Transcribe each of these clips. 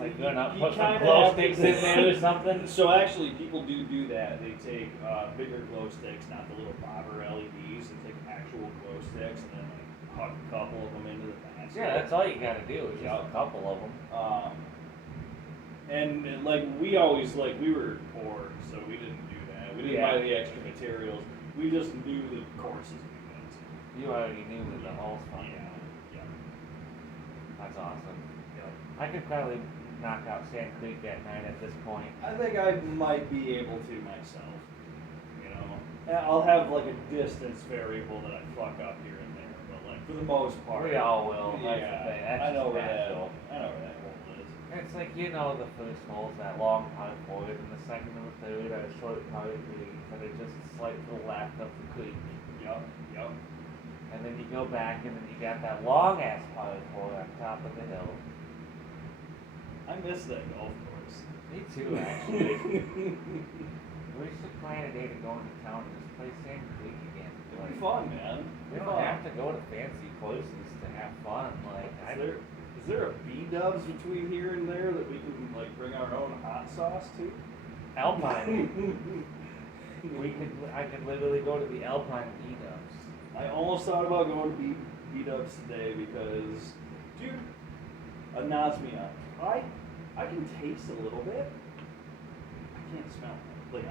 Like gonna You put some kinda glow have to- sticks in there or something? So actually, people do that. They take bigger glow sticks, not the little bobber LEDs. They take actual glow sticks and then like huck a couple of them into the basket. Yeah, that's all you gotta do is just Yep. a couple of them. And like we always we were poor, so we didn't do that. We didn't buy the extra materials. We just knew the courses we went to. You already knew that the hole's fucking. Yeah. That's awesome. Yep. I could probably knock out Sand Creek at night at this point. I think I might be able to myself. You know, and I'll have like a distance variable that I fuck up here and there, but like for the most part, We all will. That's Yeah, the thing. That's I know just where that. natural. I know where that hole is. It's like, you know, the first hole's that long par forward, and the second and the third are short par threes that are just slight to the left of the creek. Yep. And then you go back, and then you got that long ass par four on top of the hill. I miss that golf course. Me too, actually. We should plan a day to go into town and just play Sand Creek again. It'd be fun, man. We don't have to go to fancy courses to have fun. Like, Is there a B-dubs between here and there that we can like bring our own hot sauce to? Alpine. I could literally go to the Alpine B-dubs. I almost thought about going to B-dubs today because, dude, anosmia. I can taste a little bit. I can't smell it. Like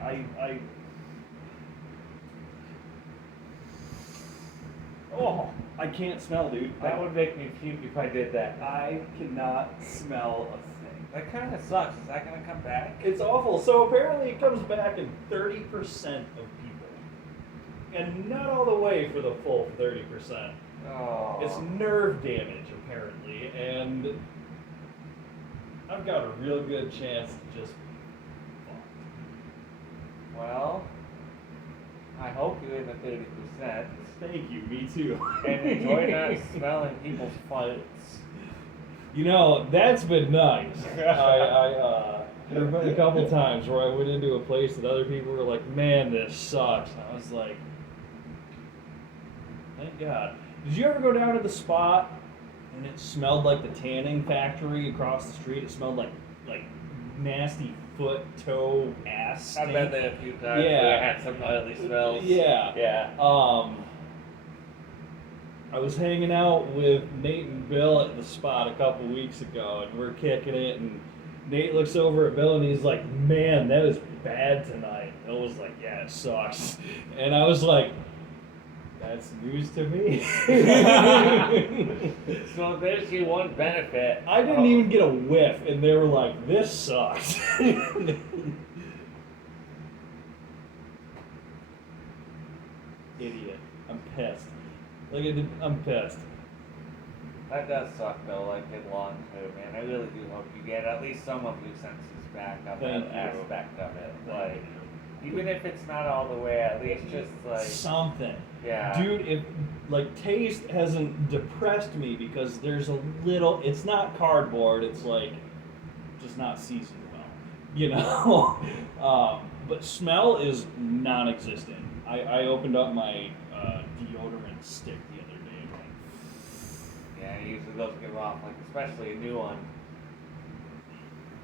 I can't smell, dude. That would make me puke if I did that. I cannot smell a thing. That kind of sucks. Is that gonna come back? It's awful. So apparently it comes back in 30% of people. And not all the way for the full 30%. Oh. It's nerve damage, apparently. And I've got a real good chance to just fuck. Well, I hope you're in the 30%. Thank you, me too. And enjoy not smelling people's farts. You know, that's been nice. There have been a couple times where I went into a place that other people were like, man, this sucks. And I was like, thank God. Did you ever go down to the spot and it smelled like the tanning factory across the street? It smelled like nasty foot, toe, ass I've stink. been there a few times. Yeah. Where I had some ugly smells. Yeah. Yeah. I was hanging out with Nate and Bill at the spot a couple weeks ago, and we're kicking it, and Nate looks over at Bill, and he's like, man, that is bad tonight. Bill was like, yeah, it sucks. And I was like, that's news to me. So there's your one benefit. I didn't even get a whiff, and they were like, this sucks. Idiot. I'm pissed. I'm pissed. That does suck though, like in long term, man. I really do hope you get at least some of your senses back on Thank that you. aspect of it. Like, even if it's not all the way, at least just like something. Yeah. Dude, if like taste hasn't depressed me because there's a little, it's not cardboard, it's like just not seasoned well, you know? But smell is non-existent. I opened up my deodorant stick the other day. Yeah, usually those give off, like especially a new one.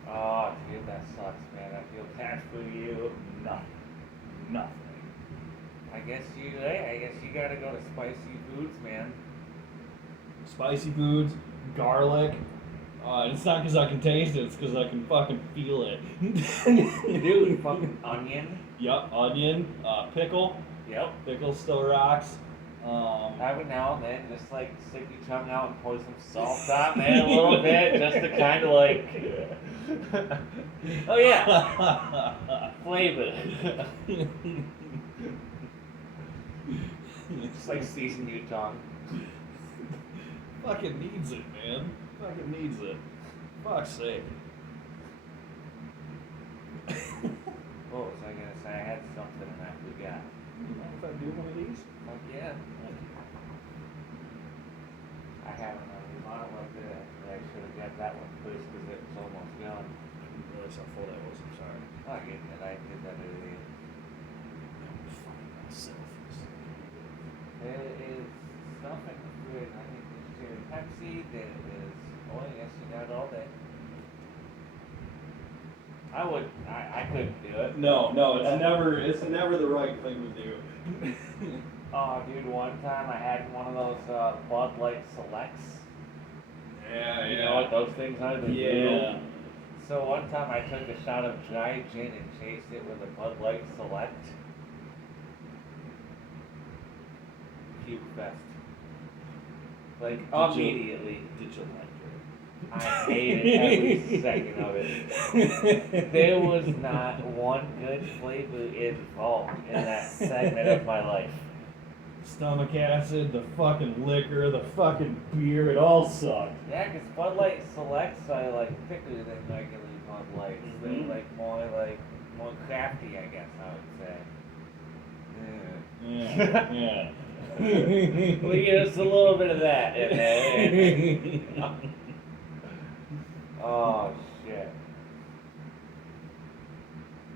Oh, dude, that sucks, man. I feel bad for you. Nothing. I guess you gotta go to spicy foods, man. Spicy foods, garlic. It's not because I can taste it, it's because I can fucking feel it. Dude, fucking onion. Yup, onion, pickle. Yep. Pickle still rocks. Every now and then, just like stick your tongue out and pour some salt on there a little bit, just to kind of like, oh yeah, flavor. Just like season your tongue. Fucking needs it, man. Fucking needs it. Fuck's sake. What was I gonna say? I had something and I forgot. You mind if I do one of these? Like, yeah. Thank you. I have another bottle like that. I should have got that one first because it was almost gone. I didn't realize how full that was. I'm sorry. I get that. I did that earlier. I'm fucking myself. There is something good. I think there's cherry Pepsi. There is, oh yes, you got all that. I couldn't do it. No, it's never the right thing to do. Oh, dude, one time I had one of those Bud Light Selects. Yeah, You know what those things are? The Yeah. blue. So one time I took a shot of dry gin and chased it with a Bud Light Select. Puke fest. Like, immediately. Did you like I hated every second of it. There was not one good flavor involved in that segment of my life. Stomach acid, the fucking liquor, the fucking beer, it all sucked. Yeah, because Bud Light Selects are like thicker than regular Bud Lights. Mhm. They're like more crafty, I guess I would say. Yeah, yeah. We use a little bit of that in there. Oh shit.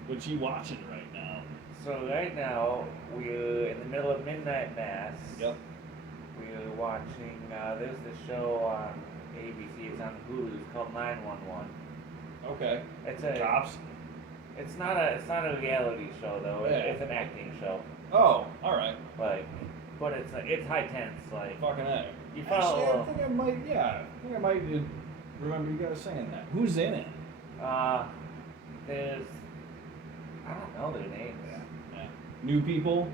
What you watching right now? So right now we're in the middle of midnight mass. Yep. We're watching. There's the show on ABC. It's on Hulu. It's called 911. Okay. It's a Cops? It's not a reality show though. Yeah. It's an acting show. Oh, alright. Like, but it's high tense. Like Fucking A. you Actually, follow. I think I might remember you guys saying that. Who's in it? There's I don't know their names. Yeah. New people?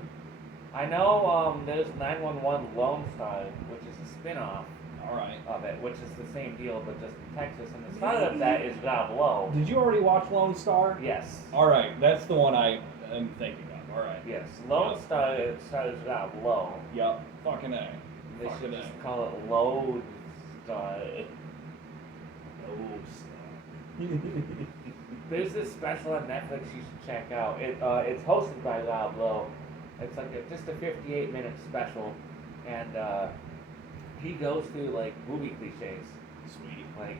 I know there's 911 Lone Star, which is a spin-off Alright. of it, which is the same deal but just in Texas. And the start of that is Rob Lowe. Did you already watch Lone Star? Yes. Alright, that's the one I am thinking of. Alright. Yes. Lone Star stars Rob Lowe. Yup. Fucking A. They Fucking should A. just call it Lone Star. Lone Star. There's this special on Netflix you should check out. It's hosted by Rob Lowe. It's like just a 58-minute special, and he goes through like movie cliches. Sweet. Like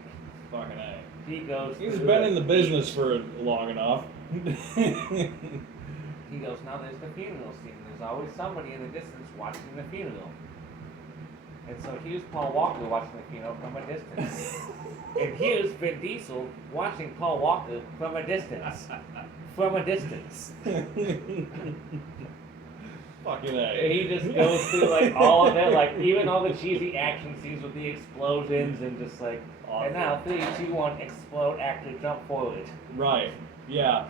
Fucking A. he goes. He's through, been like, in the business for long enough. He goes, now there's the funeral scene. There's always somebody in the distance watching the funeral. And so here's Paul Walker watching the funeral from a distance. And here's Vin Diesel watching Paul Walker from a distance. From a distance. Fucking A. He just goes through like all of it, like even all the cheesy action scenes with the explosions and just like, and now 3, 2, 1, explode, actor, jump forward. Right. Yeah.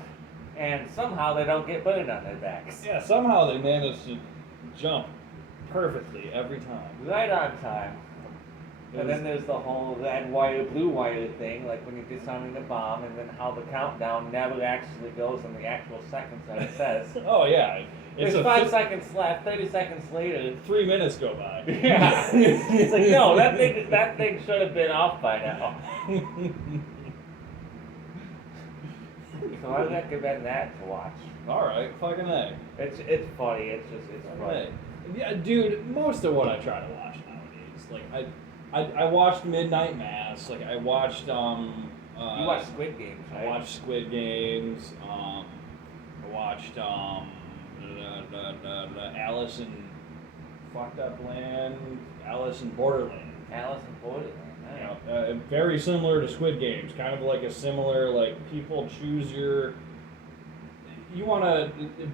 And somehow they don't get burned on their backs. Yeah, somehow they managed to jump perfectly every time. Right on time. And then there's the whole red wire, blue wire thing, like when you're disarming the bomb, and then how the countdown never actually goes on the actual seconds that it says. Oh, yeah. It's There's a 5 seconds left, 30 seconds later. 3 minutes go by. Yeah. It's like, no, that thing should have been off by now. So I recommend that to watch. Alright, fucking A. It's funny. It's funny. Hey. Yeah, dude, most of what I try to watch nowadays, like, I watched Midnight Mass, like, I watched, You watch Squid Games, right? I watched Squid Games, I watched, Alice in Fucked Up Land, Alice in Borderland. Alice in Borderland. You know, very similar to Squid Games, kind of like a similar, like, people choose your,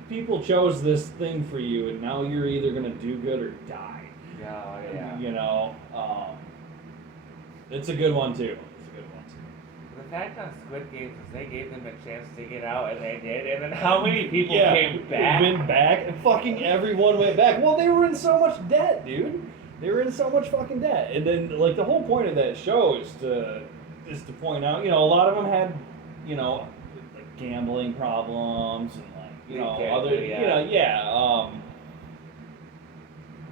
people chose this thing for you, and now you're either gonna do good or die. Yeah. You know, it's a good one too. It's a good one too. The fact on Squid Games is they gave them a chance to get out, and they did. And then how many people came back? Went back, and fucking everyone went back. Well, they were in so much debt, dude. They were in so much fucking debt, and then like the whole point of that show is to point out, you know, a lot of them had, you know, like gambling problems and like, you know, other, you know,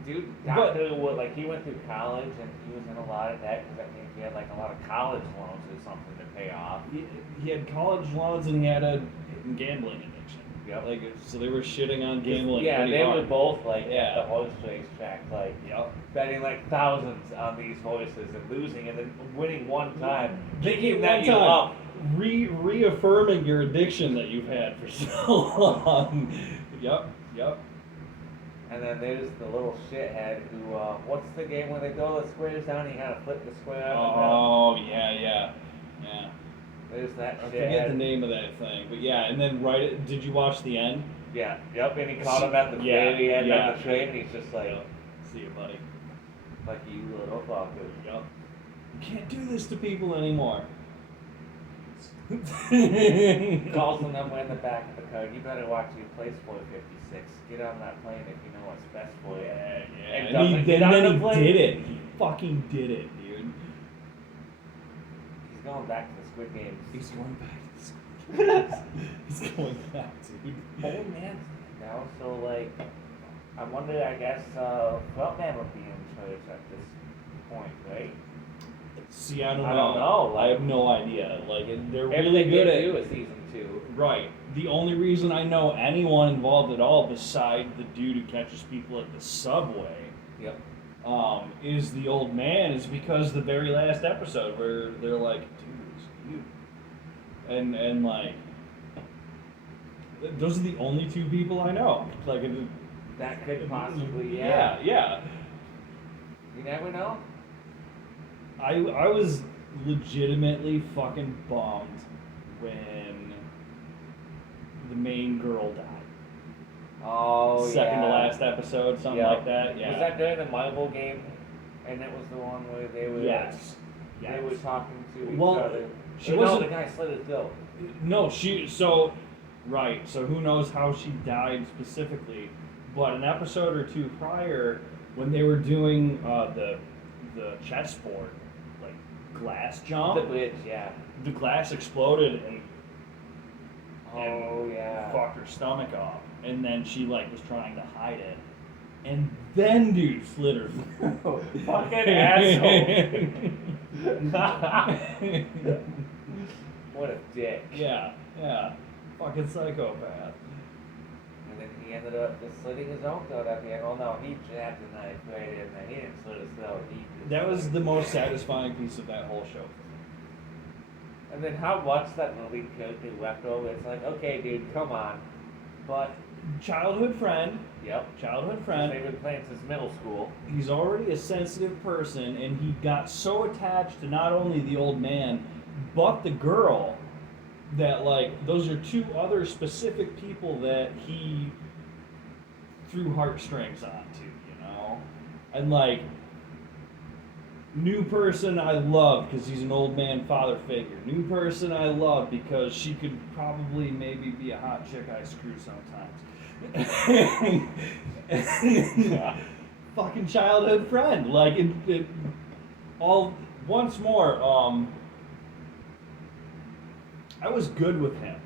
Dude, Doctor Wood, like he went through college and he was in a lot of debt because I think he had like a lot of college loans or something to pay off. He had college loans and he had a gambling addiction. Yep. Like, so they were shitting on gambling. Yeah, pretty they hard. were both like Yeah. at the horse race track, like betting like thousands on these horses and losing and then winning one time, thinking that you up. Reaffirming your addiction that you've had for so long. Yep. And then there's the little shithead who, what's the game where they throw the squares down and you gotta flip the square up and down? Oh, yeah. There's that I shit. forget the name of that thing, but yeah. And then did you watch the end? Yeah, yep, and he caught him at the very end of the train, and he's just like, Yep. See you, buddy. like you little fucker. Yup. You can't do this to people anymore. Calls the number in the back of the car. You better watch your place, 456. Get on that plane if you know what's best for you. Yeah, yeah. And And doesn't get on then the he plane. did it. He fucking did it, dude. He's going back to the Squid Games. He's going back to the school. He's going back, dude. Old man now, so like, I wonder. I guess Frontman would be in charge at this point, right? See, I don't I know. don't know, I like- have no idea. Like, they're If really they good did at do a season 2. Right. The only reason I know anyone involved at all, beside the dude who catches people at the subway, Yep. is the old man, is because the very last episode where they're like, dude, it's you. And like, those are the only two people I know. Like, That could possibly, yeah. You never know. I was legitimately fucking bummed when the main girl died. Oh, Second yeah. to last episode, something Yep. like that. Yeah. Was that during the Marvel game? And it was the one where they were Yes. they were talking to each Well, other. she Or no, wasn't- the guy slit his throat. No, right. So who knows how she died specifically? But an episode or two prior, when they were doing the chessboard, like glass jump, The bridge, yeah. the glass exploded and Oh yeah. fucked her stomach up, and then she like was trying to hide it, and then dude slit her throat. Fucking asshole. What a dick. Yeah, fucking psychopath. And then he ended up just slitting his own throat at the end. Oh no, he jabbed the knife right in there. He didn't slit his throat. He just That was the most satisfying piece of that whole show. And then how much that movie character left over. It's like, okay, dude, come on. But Childhood friend. yep. Childhood friend. They've been playing since middle school. He's already a sensitive person, and he got so attached to not only the old man, but the girl, that like those are two other specific people that he threw heartstrings onto, you know? And like, new person I love because he's an old man father figure. New person I love because she could probably maybe be a hot chick I screw sometimes. Fucking childhood friend. Like, it all, once more, I was good with him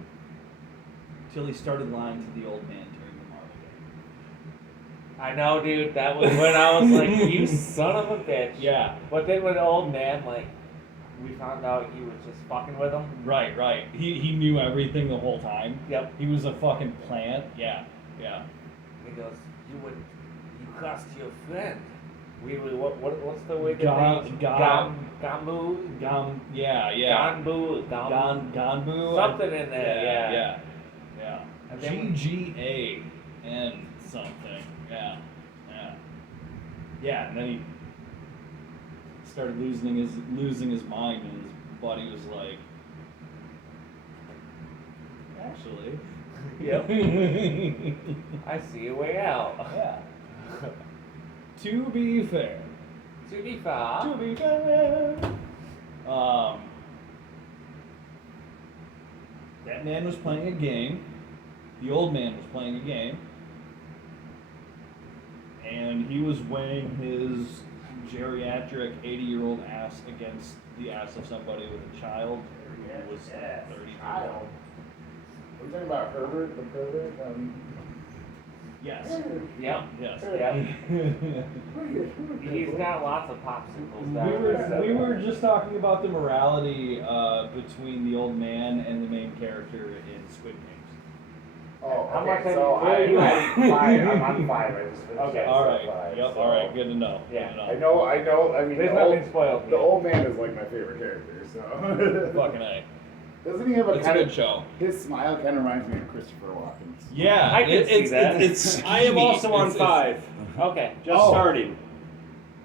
until he started lying to the old man during the Marvel game. I know, dude. That was when I was like, you son of a bitch. Yeah. But then when the old man, like, we found out he was just fucking with him. Right. He knew everything the whole time. Yep. He was a fucking plant. Yeah. He goes, you crossed your friend. We were, what's the way that Gambu. Yeah. Ganbu. Something in there, Yeah. And then GGAN something. Yeah. Yeah, and then he started losing his mind, and his buddy was like, actually. Yep. I see a way out. Yeah. To be fair. To be fair. To be fair. That man was playing a game. The old man was playing a game. And he was weighing his geriatric 80-year-old ass against the ass of somebody with a child who was 30 years old. We're talking about Herbert, the pervert. Yes. Yep. Yes. Yep. He's got lots of popsicles. We were just talking about the morality between the old man and the main character in Squid Games. Oh, How okay, much have so you- I'm on 5. I just finished Okay. All episode right. 5, Yep. so- All right. Good to know. Yeah. Good to I know. know. I mean, There's the old, nothing spoiled. the old man is like my favorite character. So Fucking A. doesn't he have a It's a kind good of show. his smile kind of reminds me of Christopher Walken's. Yeah. I can see that. It's I am skeevy. also on It's- 5. Okay. Just Oh. starting.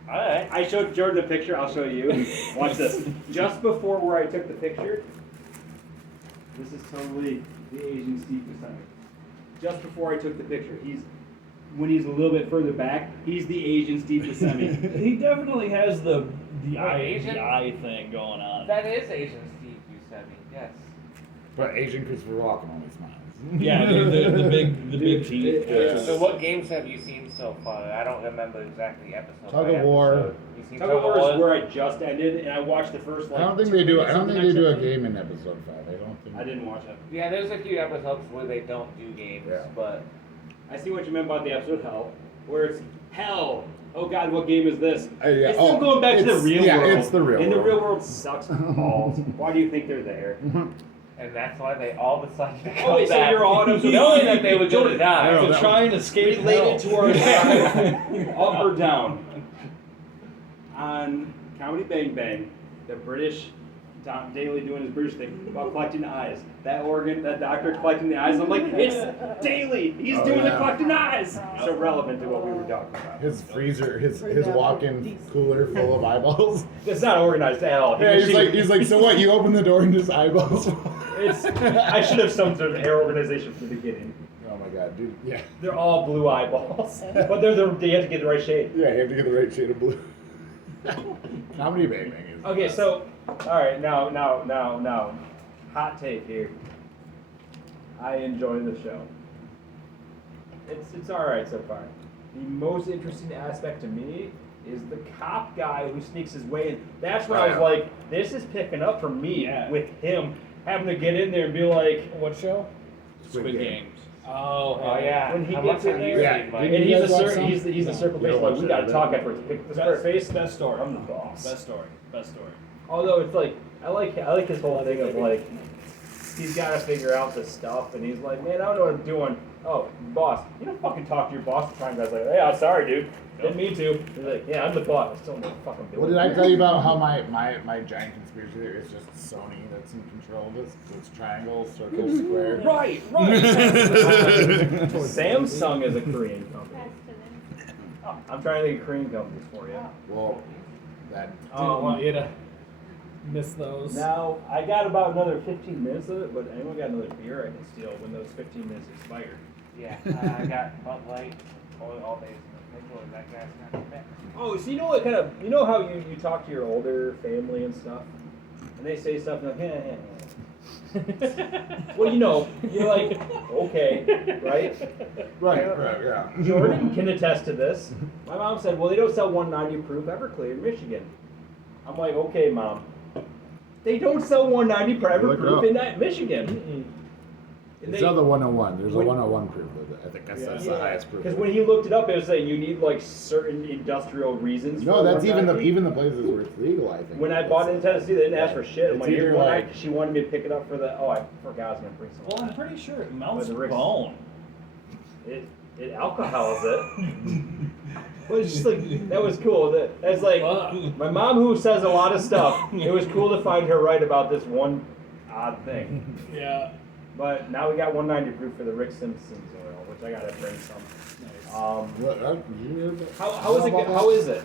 Alright. I showed Jordan a picture. I'll show you. Watch this. Just before where I took the picture, This is totally the Asian Steve Buscemi. Just before I took the picture, when he's a little bit further back, he's the Asian Steve Buscemi. He definitely has the Asian? eye thing going on. That is Asian Steve Buscemi, yes. But Asian Christopher Walken only smiles. Yeah, the big teeth. Yeah. So what games have you seen so far? I don't remember exactly episode Tug by of War. episode. You seen Tug of War is where I just ended, and I watched the first like. I don't think 2 they do. minutes I don't of the think they next do a episode. game in episode 5. I don't think. I didn't watch it. Yeah, there's a few episodes where they don't do games, Yeah. but I see what you meant about the episode Hell, where it's Hell. Oh God, what game is this? Yeah. It's still going back to the It's- real yeah, world. it's the real And the world. real world sucks balls. Why do you think they're there? and that's why they all decided to Oh, come wait, so back. you're on episode knowing that they were gonna die. No, To that try and escape Related hell. to our side, up or down. On Comedy Bang Bang, the British Tom Daly doing his British thing about collecting eyes. That doctor collecting the eyes. I'm like, it's Daly. He's Oh, doing the yeah. collecting eyes. So relevant to what we were talking about. His freezer, his walk-in cooler full of eyeballs. It's not organized at all. Yeah, he's like, so what? You open the door and just eyeballs. It's. I should have some sort of hair organization from the beginning. Oh my god, dude. Yeah. They're all blue eyeballs, but they have to get the right shade. Yeah, you have to get the right shade of blue. Comedy Bang Bang is. Okay, so, all right, now, hot take here. I enjoy the show. It's all right so far. The most interesting aspect to me is the cop guy who sneaks his way in. That's where I was like, this is picking up for me Yeah. with him having to get in there and be like, What show? Squid Games. Oh, yeah. When he How gets much in have you there, Yeah. seen, Mike? and Didn't you he's guys watch some? he's a circle You face don't like watch we it, gotta right? talk afterwards. Pick the square face. Best story. I'm the boss. Best story. Best story. Although it's like I like his whole thing of like he's got to figure out this stuff, and he's like, man, I don't know what I'm doing. Oh, boss, you don't fucking talk to your boss. Trying guy's like, yeah, sorry, dude. Didn't mean to. He's like, yeah, I'm the boss. I still don't know what fucking doing. What did I tell you about how my giant conspiracy theory is just Sony that's in control of this? So it's triangle, circle, square. Right. Samsung is a Korean company. Oh, I'm trying to think of Korean companies for you. Well, that. I don't want you to miss those. Now, I got about another 15 minutes of it, but anyone got another beer I can steal when those 15 minutes expire? Yeah, I got Bud Light all days. And that guy's not back. Oh, so you know what kind of, you know how you talk to your older family and stuff? And they say stuff like, well, you know, you're like, okay, right? Right, yeah. Jordan can attest to this. My mom said, well, they don't sell 190 proof Everclear in Michigan. I'm like, okay, Mom. They don't sell 190 proof Look it Everproof up. in that Michigan. And It's not the 101. There's a when- 101 proof. I think that's the highest proof. Because when he looked it up, it was saying you need like certain industrial reasons. No, for that's even 190. the places where it's legal. I think. When I bought it in Tennessee, they didn't ask for shit. I'm It's like, here's either one. like- She wanted me to pick it up for the. Oh, I forgot I was gonna bring some. Well, I'm pretty sure it melts But the Rick's- bone. It alcohols it. But it's just like that was cool. That's like my mom who says a lot of stuff. It was cool to find her right about this one odd thing. Yeah. But now we got 190 proof for the Rick Simpson's oil, which I gotta bring some. What, you hear that? How is it? About that? How is it?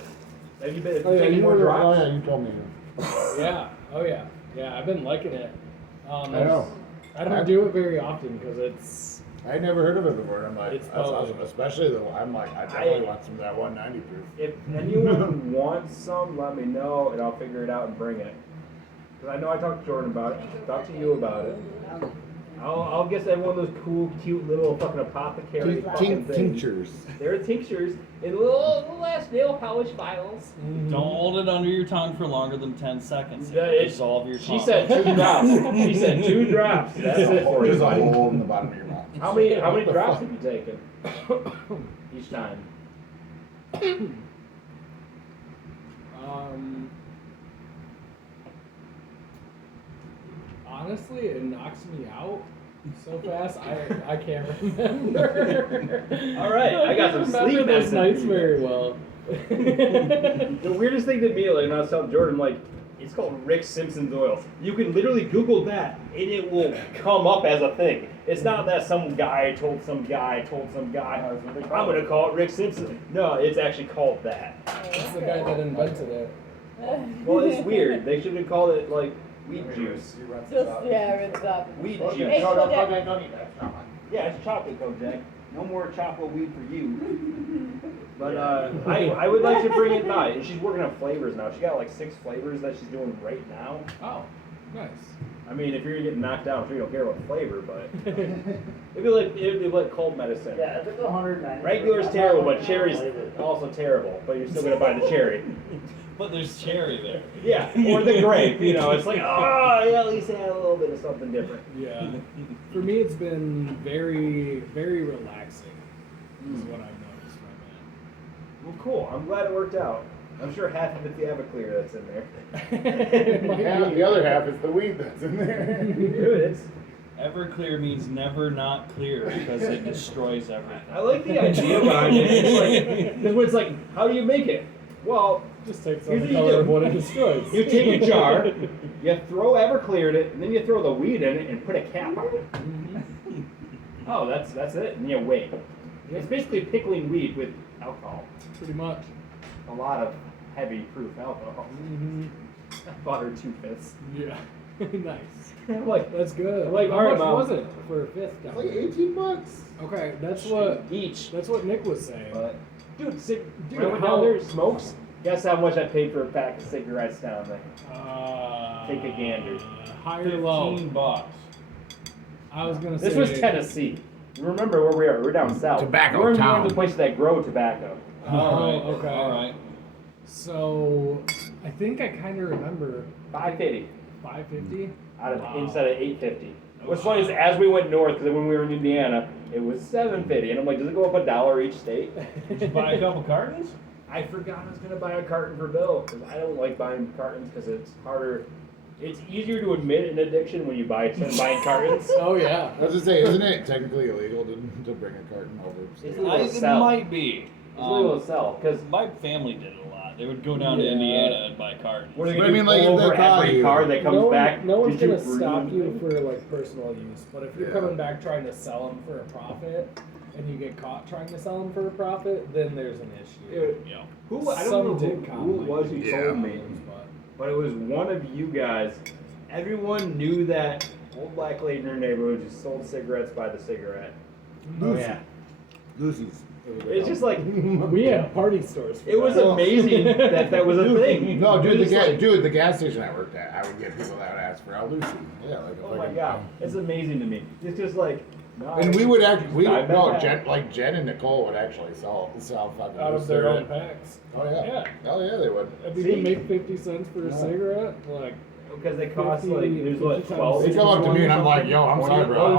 Have you been Oh yeah, taking you more were. drops? Oh yeah, you told me. Yeah. Oh yeah. Yeah. I've been liking it. I know. I don't do it very often because it's. I never heard of it before. And I'm like, It's that's probably- awesome. Especially the. I'm like, I definitely want some of that 190 proof. If anyone wants some, let me know and I'll figure it out and bring it. Because I know I talked to Jordan about it, talked to you about it. I'll get one of those cool, cute little fucking apothecary fucking things. Tinctures. They're tinctures in little ass nail polish vials. Don't hold it under your tongue for longer than 10 seconds. Yeah, It'll it- dissolve your tongue. She said 2 drops. She said 2 drops. That's it for you, There's a buddy. hole in the bottom of your mouth. How many What the drops fuck? have you taken each time? Honestly, it knocks me out so fast. I can't remember. All right, I got some remember sleep those medicine nights for you. very well. The weirdest thing to me, like, and I was telling Jordan, like, it's called Rick Simpson's oil. You can literally Google that, and it will come up as a thing. It's not that some guy told some guy I'm gonna call it Rick Simpson. No, it's actually called that. That's the guy that invented it. Well, it's weird. They should have called it like Weed juice. Just, yeah, rinse it up. Weed Okay. juice. Hey, No, no, Kojak. Kojak, don't eat that. Come on. Yeah, it's chocolate, Kojak. No more chocolate weed for you. But I would like to bring it now. She's working on flavors now. She got like 6 flavors that she's doing right now. Oh, nice. I mean, if you're getting knocked out, I'm sure you don't care about flavor, but it'd be like cold medicine. Yeah, if it's 190. Regular's terrible, but cherry's also terrible. But you're still gonna buy the cherry. But there's cherry there. Yeah, or the grape. You know, it's like, oh, yeah, at least they had a little bit of something different. Yeah. For me, it's been very, very relaxing. Is what I've noticed from Well, cool. I'm glad it worked out. I'm sure half of it's the Everclear that's in there. it. Might Yeah, be. the other half is the weed that's in there. Dude, it's. Everclear means never not clear because it destroys everything. I like the idea behind it. It's like, because when it's like, how do you make it? Well, Just takes Here's on what the you color do. of what it destroys. you take a jar, you throw Everclear in it, and then you throw the weed in it and put a cap on it. Oh, that's it. And you wait. It's basically pickling weed with alcohol. Pretty much. A lot of heavy proof alcohol. Mm-hmm. Butter 2/5. Yeah. Nice. I'm like, That's good. Like, How all right, much Mom. was it for a fifth down It's like there? $18. Okay, that's each. what Nick was saying. But, dude, Dude, when I went how- down there, smokes. Guess how much I paid for a pack of cigarettes down there? Take a gander. High or low? $15. I was gonna say. This was Tennessee. Remember where we are? We're down south. Tobacco We're in one town. of the places that grow tobacco. Oh, okay. All right. So, I think I kind of remember $5.50 $5.50. out of Wow. instead of $8.50. What's funny is as we went north, because when we were in Indiana, it was $7.50, and I'm like, does it go up $1 each state? Did you buy a couple cartons? I forgot I was gonna buy a carton for Bill because I don't like buying cartons because it's harder. It's easier to admit an addiction when you start buying cartons. Oh yeah. I was just say, isn't it technically illegal to bring a carton over? It's legal to It sell. might be. It's legal to sell because My family did it a lot. They would go down to Yeah. Indiana and buy cartons. what are they But gonna I do? mean, like, Pull if over they caught every you- car that comes back? No one's Did gonna breathe? stop you for like personal use, but if you're Yeah. coming back trying to sell them for a profit, and you get caught trying to sell them for a profit, then there's an issue. Dude, Yeah. who I Some don't know did who it was who Yeah. told me, But but it was one of you guys. Everyone knew that old black lady in her neighborhood just sold cigarettes by the cigarette. Oh, yeah. Lucy's. It's just like we had party stores. For it was that. amazing that was a thing. No, dude, It's like, the gas station I worked at, I would get people that would ask for a Lucy. Yeah, like. oh my god, it's amazing to me. It's just like. No, And we would actually, I bet that. Jen and Nicole would actually sell fucking out of Lucy. their own packs. Oh yeah. Yeah. Hell yeah, they would. If you See? can make 50 cents for a Yeah. cigarette, like Because they cost 50 like there's what 50 12. They come up to me and I'm like, yo, I'm sorry, bro.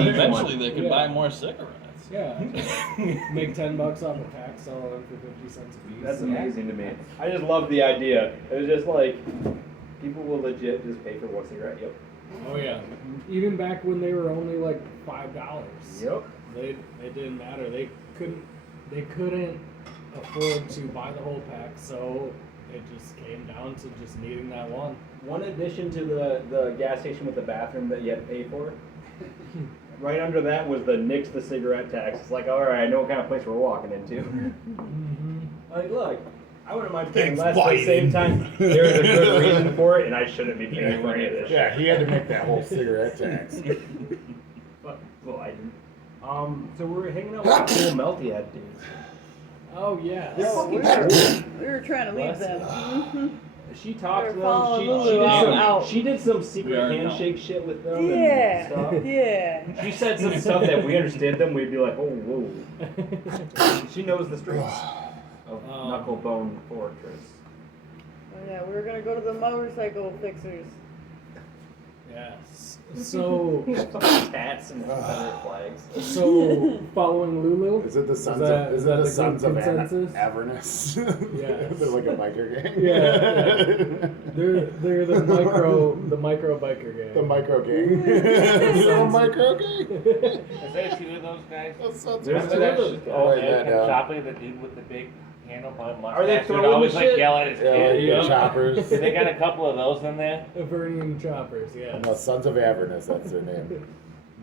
Eventually, they could Yeah. buy more cigarettes. yeah, make $10 off a pack, sell them for 50 cents a piece. That's amazing to me. I just love the idea. It was just like people will legit just pay for one cigarette. Yep. Oh yeah, even back when they were only like $5. Yep. It didn't matter. They couldn't afford to buy the whole pack, so it just came down to just needing that one. One addition to the gas station with the bathroom that you had to pay for. Right under that was the nix the cigarette tax. It's like, all right, I know what kind of place we're walking into. Like, look, I wouldn't mind paying Thanks, less, but at the same Biden. time, there's a good reason for it, and I shouldn't be paying for any of this. Yeah, he had to make that whole cigarette tax. Fuck Biden. So we're hanging out with the cool melty head dudes. Oh yeah. Oh, we were trying to leave them. Mhm. She talked to They're following them. Lulu out. She did some We secret are handshake shit with them and Yeah, stuff. yeah. She said some stuff that we understood them. We'd be like, oh, whoa. She knows the streets of Knucklebone Fortress. Oh, yeah, we were gonna go to the motorcycle fixers. Yes. So Tats and Confederate flags. so following Lulu. Is it the Sons that- of? is Is that it the the Sons of consensus? Avernus? Yes. They're like a biker gang. Yeah, They're the micro biker gang. The micro gang. The micro gang. Is there 2 of those guys? The Sons There's of two Remember of that those. old Write that Ed down. Chopley, the dude with the big handlebar mustache? Are they who'd throwing always the like shit? yell at his Yeah, kid? yeah, choppers. They got a couple of those in there. Burning choppers, yeah. No, Sons of Avernus, that's their name.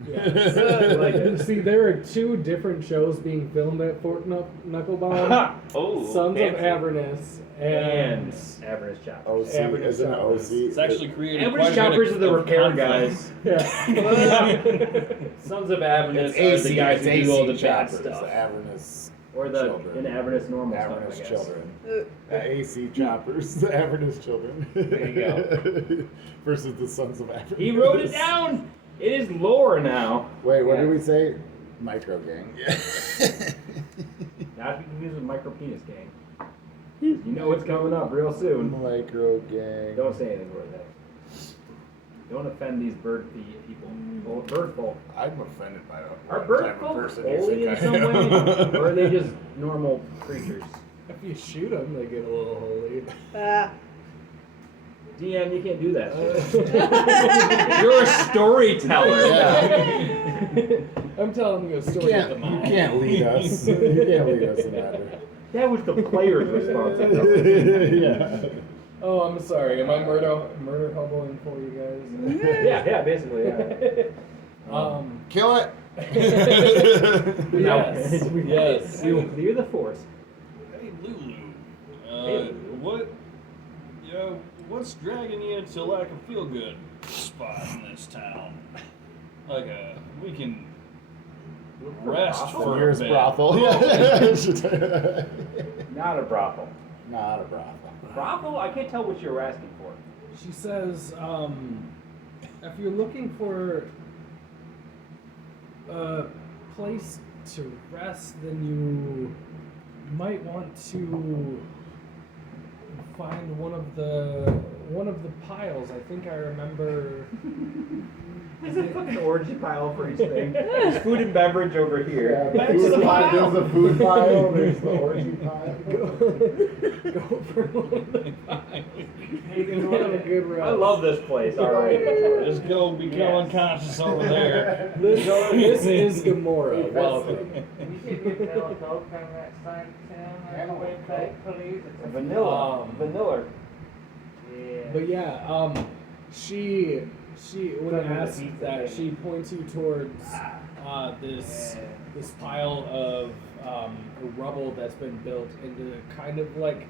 Yeah. Like, see, there are 2 different shows being filmed at Fort Knucklebone. Oh, Sons fancy. of Avernus And and Avernus Chopper. OC, Avernus isn't it Choppers. OC? It's actually created Avernus quite a bit Choppers of- are the of repair conflict. guys. yeah. Sons of Avernus It's are AC, the guys who it's do all AC the bad choppers, stuff. Avernus Or the children. in Avernus normal Avernus stuff, I guess. children. AC choppers, the Avernus children. There you Versus the sons of Avernus. He wrote it down! It is lore now. Wait, what did Yeah. we say? Micro gang. Not to be confused with Micro Penis Gang. You know it's coming up real soon. Micro gang. Don't say anything worth it. Don't offend these bird people. Well, bird folk. I'm offended by Are what bird type of folk person you holy think in I some am. way? Or are they just normal creatures? If you shoot them, they get a little holy. Ah. DM, you can't do that shit. You're a storyteller. Yeah. I'm telling you a You story of the can't, mind. you can't lead us. You can't lead us in that. That was the player's responsibility. Yeah. Oh, I'm sorry. Am I murder hoboing for you guys? Yeah, basically, yeah. Kill it. Yes. Yes. We will clear the force. Hey Lulu, Hey, Lulu. what's dragging you to like a feel good spot in this town? Like we can rest brothel? for a Nearest bit. brothel. Not a brothel. Not a brothel. Brothel? I can't tell what you're asking for. She says, if you're looking for a place to rest, then you might want to find one of the piles. I think I remember. There's a fucking orgy pile for each thing. There's food and beverage over here. Back to the pile. There's the food pile. There's the orgy pile. Go for one of the piles. You can have a good rest. I love this place already. Just go become Yes. unconscious over there. This is Gamora. Welcome. Can you get me a Coke on that sign, Sam? On the website, please. It's a Vanilla. Vanilla. Yeah. But yeah, she when Something that asked beats the that, thing. she points you towards this pile of rubble that's been built into kind of like,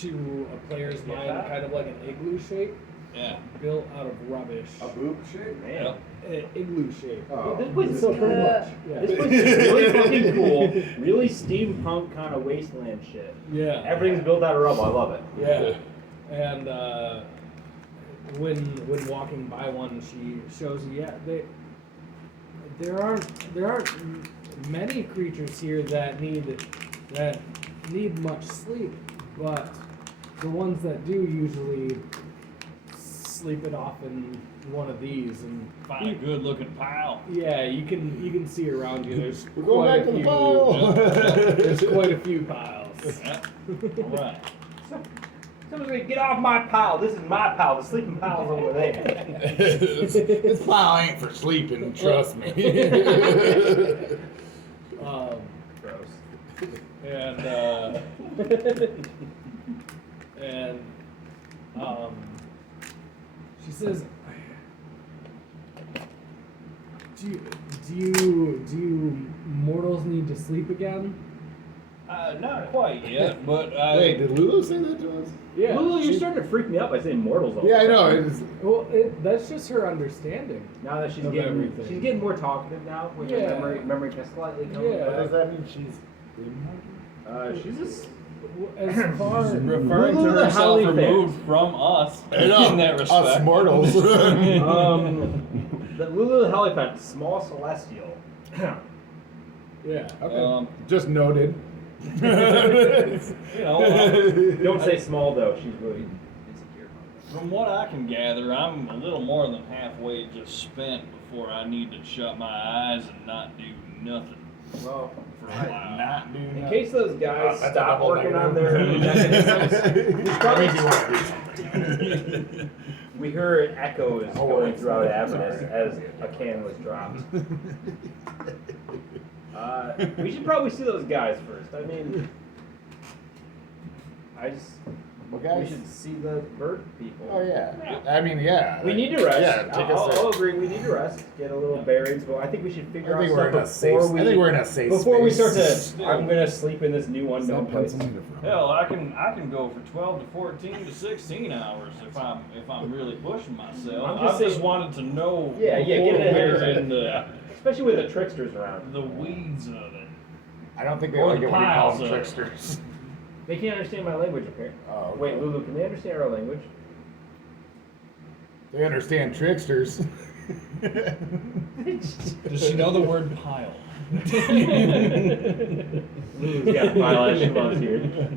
to a player's Yeah. mind, kind of like an igloo shape, Yeah. built out of rubbish. boob shape? Man. Igloo shape. Oh. This place is So so pretty Yeah. much. Yeah. This place is really fucking cool. Really steampunk kind of wasteland shit. Yeah. Everything's built out of rubble. I love it. Yeah. And when walking by one, she shows you, there aren't many creatures here that need much sleep, but the ones that do usually sleep it off in one of these, and Find a good looking pile. yeah, you can see around you. There's We're going quite back a to the few. pile. There's quite a few piles. Yeah. All right. Someone's gonna get off my pile. This is my pile. The sleeping pile's over there. This pile ain't for sleeping, trust me. Gross. And and she says, do you mortals need to sleep again? Not quite yet, but Wait, did Lulu say that to us? Yeah. Lulu, you're she- starting to freak me out by saying mortals all the Yeah, I time. know. It's, Well, that's just her understanding. Now that she's Of getting everything. she's getting more talkative now, with her Yeah. memory can slightly coming Yeah. what does back. that mean? She's She's just As far referring to Lulu the herself Hollyfant. removed from us I know, in that us respect. mortals. the Lulu the Helliphant, small celestial. yeah. Okay. Just noted. You know, Don't say small though. She's really insecure. from what I can gather, I'm a little more than halfway just spent before I need to shut my eyes and not do nothing Well, for a while. Not doing in that. case those guys That's stop a whole working on negative. their mechanisms, That means you want to do something. we heard echoes Oh, going wait, throughout sorry. Avernus as a can was dropped. We should probably see those guys first. I mean, What We guys? should see the bird people. Oh yeah. I mean, yeah. We need to rest. Yeah, take a I'll sip. agree. We need to rest, get a little bearings. But I think we should figure I think out we're in a stuff safe. before we. I think we're in a safe Before we space. start to, I'm gonna sleep in this new Is that unknown place. Pennsylvania from? Hell, I can go for 12 to 14 to 16 hours if I'm really pushing myself. I'm I just just saying- wanted to know Yeah, before get ahead of we're it. in the Especially with the tricksters around. the weeds of it. I don't think they Or like the it when you call piles them of- tricksters. They can't understand my language apparently. Oh, okay. Wait, Lulu, can they understand our language? They understand tricksters. Does she know the word pile? Lulu's got a pile that she loves here.